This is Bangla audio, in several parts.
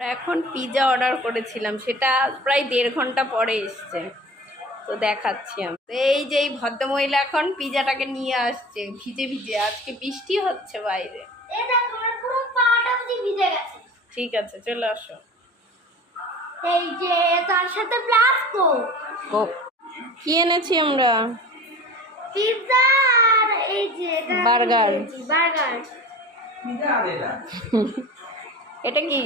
এখন পিৎজা অর্ডার করেছিলাম, সেটা প্রায় 1.5 ঘন্টা পরে এসছে। তো দেখাচ্ছি আমি। এই যে এই ভদ্রমহিলা এখন পিৎজাটাকে নিয়ে আসছে ভিজে ভিজে। আজকে বৃষ্টি হচ্ছে বাইরে। ঠিক আছে, চলে আসো। এই যে তার সাথে প্লাস্কো কি এনেছি আমরা? পিৎজা আর এই যে বার্গার। এটা কি?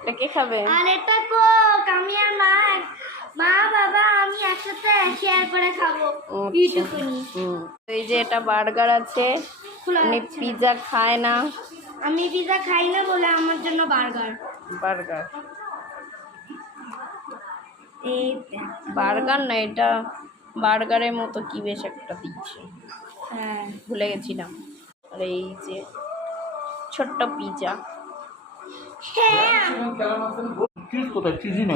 এটা কে খাবে? আর এটা কোক। আমি আর মা বাবা আমি একসাথে শেয়ার করে খাবো। এই যে এটা বার্গার আছে। উনি পিৎজা খায় না। আমি পিৎজা খাই না বলে আমার জন্য বার্গার। এই বার্গার না, এটা বার্গারের মতো কি বেশ একটা দিচ্ছে। হ্যাঁ, ভুলে গেছিলাম। আর এই যে ছোট্ট পিৎজা।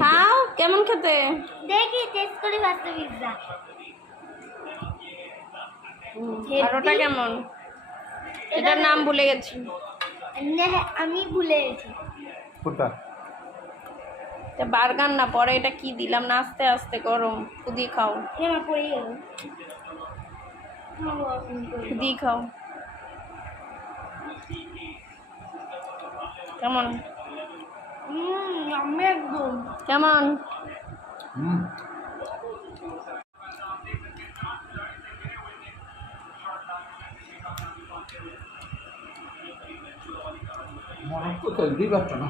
খাও, কেমন খেতে? দেখি টেস্ট করে বাচ্চা পিৎজা। আর ওটা কেমন? এটার নাম ভুলে গেছি। আমি ভুলে গেছি। বার্গার না, পরে এটা কি দিলাম না, আস্তে আস্তে গরম। খুদি খাও, পড়ে গেল। খুদি খাও। কেমন? একদম কেমন? মনে তো তৈরি পারতো না।